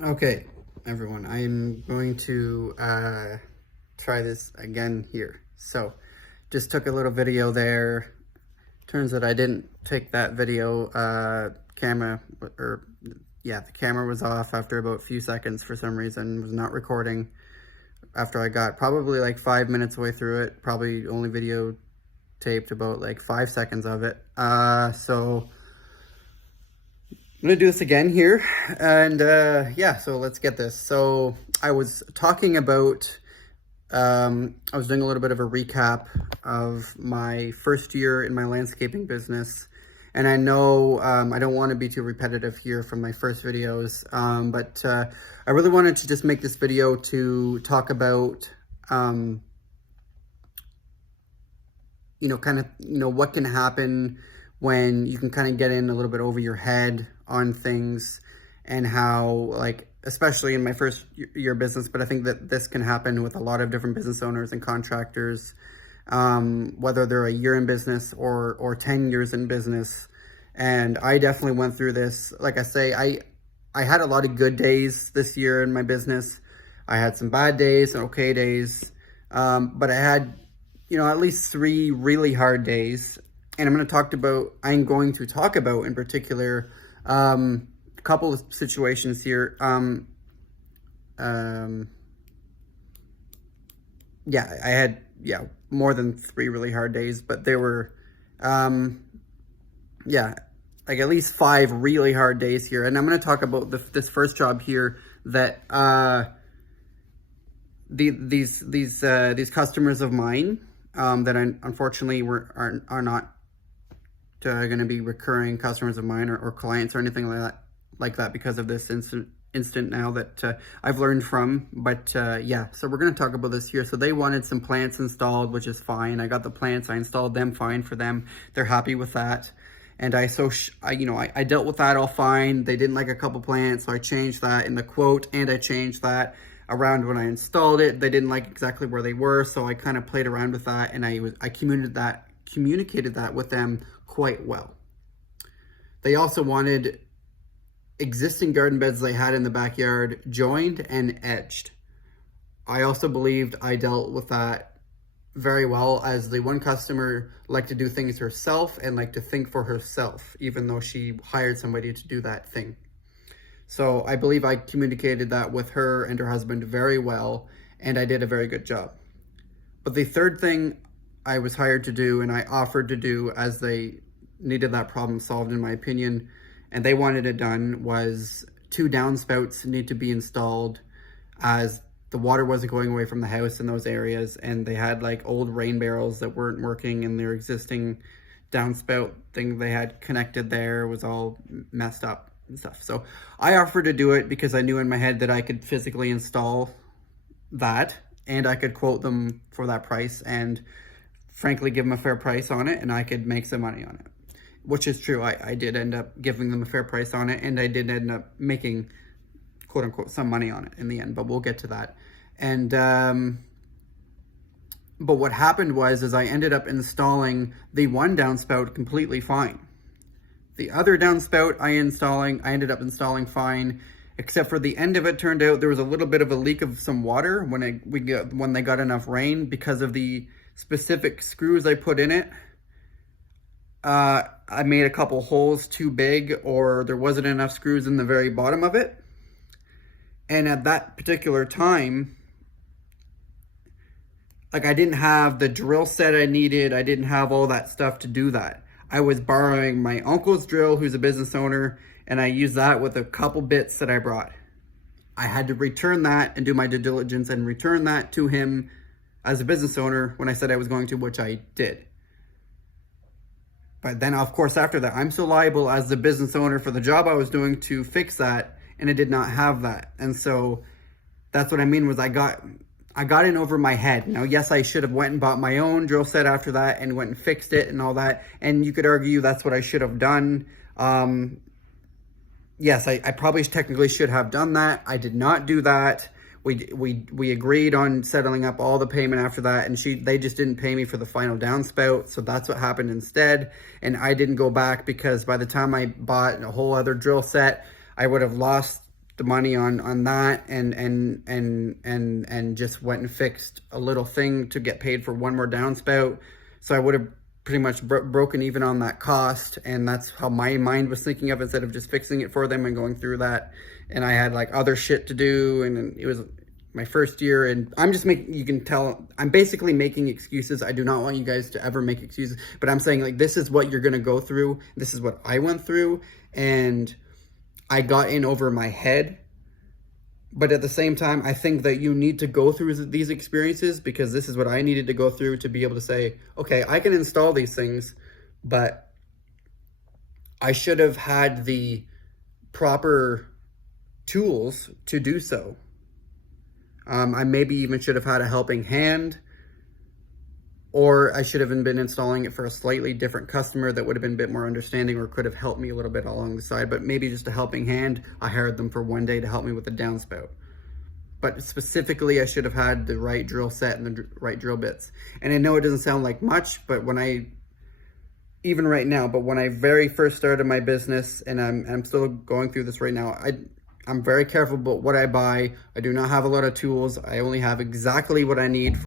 Okay, everyone, I'm going to try this again here. So, just took a little video there. Turns out I didn't take that video camera, or yeah, the camera was off after about a few seconds for some reason, was not recording after I got probably like 5 minutes away through it, probably only video taped about like 5 seconds of it. So I'm gonna do this again here, and yeah, so let's get this. So I was talking about, I was doing a little bit of a recap of my first year in my landscaping business, and I know I don't want to be too repetitive here from my first videos, but I really wanted to just make this video to talk about, what can happen when you can kind of get in a little bit over your head on things, and how, like, especially in my first year business, but I think that this can happen with a lot of different business owners and contractors, whether they're a year in business or 10 years in business. And I definitely went through this. Like I say, I had a lot of good days this year in my business. I had some bad days and okay days, but I had, at least 3 really hard days. And I'm going to talk about in particular, a couple of situations here. Yeah, I had, more than 3 really hard days, but there were, yeah, like at least 5 really hard days here. And I'm going to talk about this first job here that, these customers of mine, that unfortunately are not going to be recurring customers of mine or clients or anything like that because of this instant now that I've learned from. But yeah, so we're going to talk about this here. So they wanted some plants installed, which is fine. I got the plants, I installed them, fine for them. They're happy with that. And I dealt with that all fine. They didn't like a couple plants, so I changed that in the quote, and I changed that around when I installed it. They didn't like exactly where they were, so I kind of played around with that, and I communicated that with them quite well. They also wanted existing garden beds they had in the backyard joined and edged. I also believed I dealt with that very well, as the one customer liked to do things herself and liked to think for herself, even though she hired somebody to do that thing. So I believe I communicated that with her and her husband very well, and I did a very good job. But the third thing I was hired to do, and I offered to do, as they needed that problem solved, in my opinion, and they wanted it done, was 2 downspouts need to be installed, as the water wasn't going away from the house in those areas, and they had like old rain barrels that weren't working, and their existing downspout thing they had connected there was all messed up and stuff. So I offered to do it because I knew in my head that I could physically install that, and I could quote them for that price, and frankly give them a fair price on it, and I could make some money on it, which is true. I did end up giving them a fair price on it, and I did end up making, quote unquote, some money on it in the end, but we'll get to that. And but what happened is I ended up installing the one downspout completely fine. The other downspout I ended up installing fine, except for the end of it. Turned out there was a little bit of a leak of some water when they got enough rain, because of the specific screws I put in it. I made a couple holes too big, or there wasn't enough screws in the very bottom of it. And at that particular time, like, I didn't have the drill set I needed. I didn't have all that stuff to do that. I was borrowing my uncle's drill, who's a business owner, and I used that with a couple bits that I brought. I had to return that and do my due diligence and return that to him as a business owner when I said I was going to, which I did. But then, of course, after that, I'm so liable as the business owner for the job I was doing to fix that, and I did not have that. And so that's what I mean, was I got in over my head. Now, yes, I should have went and bought my own drill set after that and went and fixed it and all that. And you could argue that's what I should have done. Yes, I probably technically should have done that. I did not do that. We agreed on settling up all the payment after that, and they just didn't pay me for the final downspout, so that's what happened instead. And I didn't go back, because by the time I bought a whole other drill set, I would have lost the money on that and just went and fixed a little thing to get paid for one more downspout. So I would have pretty much broken even on that cost, and that's how my mind was thinking of, instead of just fixing it for them and going through that. And I had like other shit to do, and it was my first year, and I'm just making, you can tell, I'm basically making excuses. I do not want you guys to ever make excuses, but I'm saying like, this is what you're gonna go through. This is what I went through, and I got in over my head. But at the same time, I think that you need to go through these experiences, because this is what I needed to go through to be able to say, okay, I can install these things, but I should have had the proper tools to do so. I maybe even should have had a helping hand, or I should have been installing it for a slightly different customer that would have been a bit more understanding, or could have helped me a little bit along the side. But maybe just a helping hand. I hired them for one day to help me with the downspout. But specifically, I should have had the right drill set and the right drill bits. And I know it doesn't sound like much, but even right now, but when I very first started my business, and I'm still going through this right now, I'm very careful about what I buy. I do not have a lot of tools. I only have exactly what I need